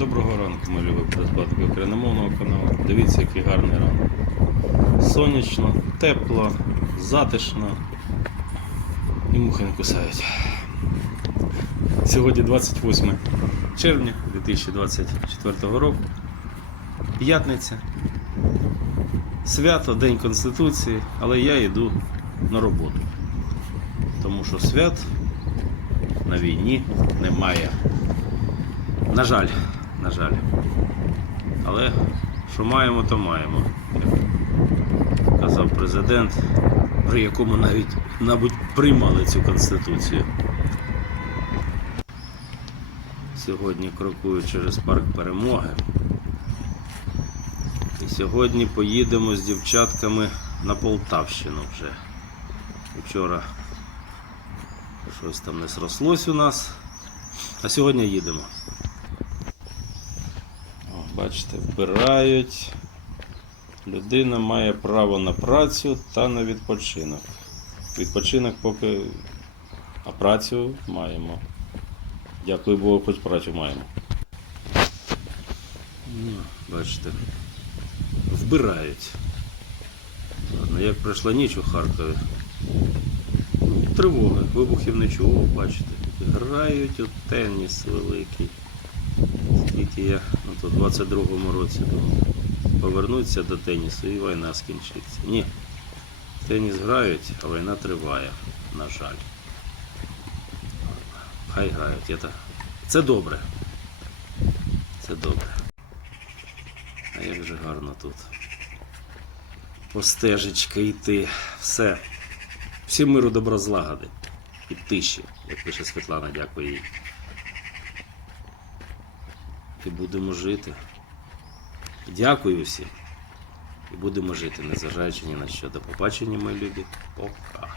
Доброго ранку, мої любі придбатки україномовного каналу. Дивіться, який гарний ранок. Сонячно, тепло, затишно і мухи не кусають. Сьогодні 28 червня 2024 року. П'ятниця. Свято, День Конституції, але я йду на роботу. Тому що свят на війні немає. На жаль, на жаль. Але що маємо, то маємо. Як казав президент, при якому навіть, мабуть, приймали цю конституцію. Сьогодні крокую через парк перемоги. І сьогодні поїдемо з дівчатками на Полтавщину вже. Вчора щось там не срослось у нас. А сьогодні їдемо. Бачите, вбирають. Людина має право на працю та на відпочинок. Відпочинок поки. А працю маємо. Дякую Богу, хоч працю маємо. Ну, бачите. Вбирають. Ладно, як пройшла ніч у Харкові. Ну, Тривоги, вибухів не чув, бачите. Грають у теніс великий. Скільки я ну, в 22-му році думав. Повернуться до тенісу і війна скінчиться. Ні. Теніс грають, а війна триває, на жаль. Хай грають. Це, це добре. Це добре. А як же гарно тут. По стежечки йти. Все. Всім миру добра злагоди. І тиші, як пише Світлана, дякую їй. І будемо жити. Дякую всім. І будемо жити, незважаючи ні на що. До побачення, мої любі. Пока.